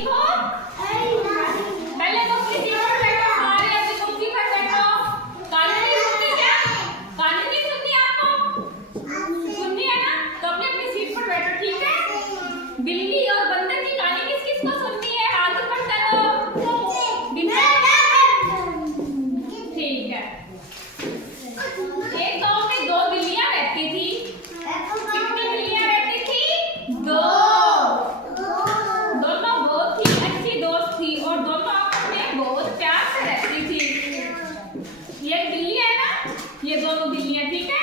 ठीक हो? पहले तो अपनी सीट पर बैठो, हमारे अपनी कुर्सी पर बैठो। कहानी नहीं सुननी क्या? कहानी नहीं सुननी आपको? सुननी है ना? तो अपनी अपनी सीट पर बैठो, ठीक है? बिल्ली और बंदर की कहानी किस किस को सुननी है? हाथ ऊपर करो। बिल्ली, ठीक है। एक गांव में दो बिल्लियां रहती थी। कितनी बिल्लियां रहती थी? दो। दोनों बहुत ही अच्छी दोस्त थी और दोनों आपस में बहुत प्यार से रहती थी। ये बिल्लियां है ना, ये दोनों बिल्लियां, ठीक है?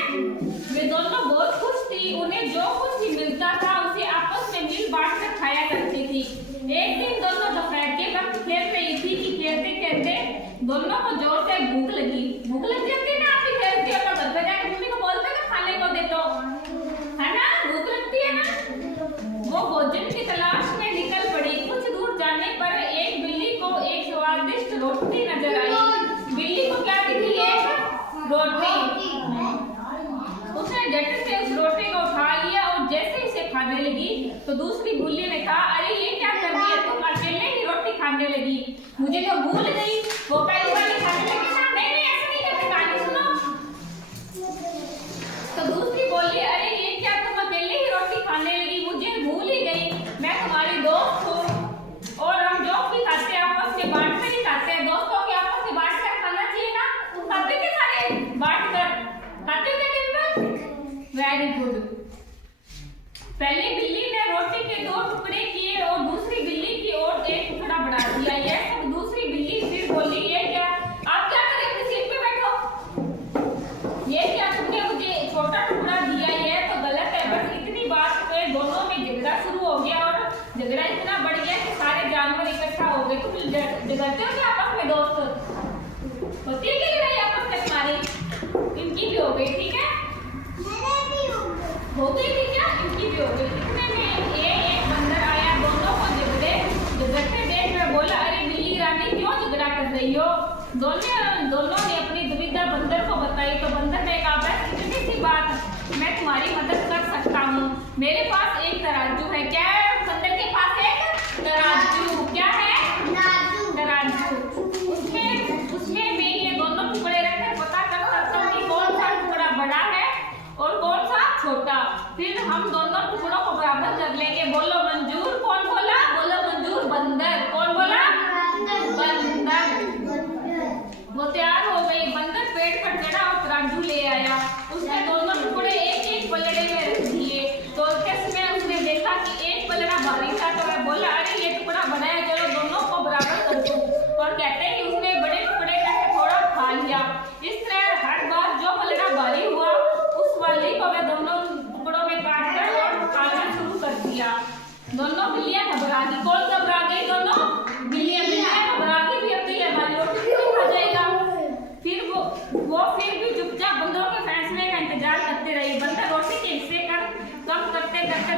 वे दोनों बहुत खुश थी। उन्हें जो कुछ भी मिलता था उसे आपस में मिल बांट कर खाया करती थी। एक दिन दोनों दोपहर के वक्त खेल रही थी कि खेलते खेलते दोनों को जोर से भूख लगी। भूख लग जाती है ना, आप भी खेलती हो तो घर पे जाकर मम्मी को बोलते हो खाने को दे दो, है ना? भूख लगती है ना। वो भोजन की तलाश में निकल पड़ी। कुछ दूर जाने पर एक बिल्ली को एक स्वादिष्ट रोटी नजर आई। बिल्ली को क्या दिखी? एक रोटी। उसने झट से उस रोटी को उठा लिया और जैसे इसे खाने लगी तो दूसरी बिल्ली ने कहा, अरे ये क्या कर रही है तुम? अकेले ही रोटी खाने लगी, मुझे तो भूल गई। वो पहली वाली खाने लगी ना, नहीं नहीं ऐसा नहीं करते, कहानी सुनो। तो दूसरी बोली, अरे ये क्या तुम अकेले ही रोटी खाने लगी, मुझे भूल ही गई। मैं तुम्हारी दोस्त हूँ और हम जो भी खाते हैं आपस में बांट कर ही खाते हैं। दोस्तों के आपस में बांट कर खाना चाहिए ना? तुम खाते के सारे बांट कर खाते हो क्या? Very good. पहली बिल्ली ने रोटी के दो टुकड़े किए और दूसरी बिल्ली की ओर एक टुकड़ा बढ़ा दिया। यह सब दूसरी बिल्ली फिर बोली, ये क्या? आप क्या करें? अपनी सीट पे बैठो। ये क्या तुमने मुझे छोटा टुकड़ा दिया? ये तो गलत है। बस इतनी बात पे दोनों में झगड़ा शुरू हो गया और झगड़ा इतना बढ़ गया कि सारे जानवर इकट्ठा हो गए। तुम झगड़ते हो क्या आपस में? दोस्त होती है कि लड़ाई आपस में तुम्हारी? इनकी भी हो गई, ठीक है? हो गई थी क्या? इनकी भी हो गई। इतने में एक बंदर आया। दोनों को झगड़ते देख कर बोला, अरे बिल्ली रानी क्यों झगड़ा कर रही हो? दोनों ने अपनी दुविधा बंदर को बताई। तो बंदर ने कहा, बस इतनी सी बात, मैं तुम्हारी मदद कर सकता हूँ। मेरे पास एक तराजू है। क्या है बंदर के पास? एक तराजू। क्या है? तराजू। उसमें मैं ये दोनों टुकड़े रखकर पता कर सकता हूँ कि कौन सा टुकड़ा बड़ा है और कौन सा छोटा। फिर हम दोनों टुकड़ों को बराबर कर लेंगे। बोलो मंजूर। कौन बोला? बोलो मंजूर। बंदर। कौन बोला? बंदर। वो तैयार हो गई। बंदर पेड़ पर चढ़ा और तराजू ले आया। उसने दोनों टुकड़े एक एक पलड़े में रख दिए। तो उसमें उसने देखा कि एक पलड़ा भारी था। तो वह बोला, अरे ये टुकड़ा बड़ा है, चलो दोनों को बराबर कर दो। और कहते हैं कि उसने बड़े टुकड़े में से थोड़ा खा लिया। इस तरह हर बार जो पलड़ा भारी हुआ उस वाली को वे दोनों टुकड़ों में काट कर और खाना शुरू कर दिया। दोनों बिल्लियां घबरा गई। कौन घबरा गई? दोनों बिल्लियां घबरा गई भी, अपनी हमारी रोटी भी खा जाएगा। फिर वो फिर भी चुपचाप बंदरों के फैसले का इंतजार करते रही। बंदर रोटी के हिस्से कम करते करते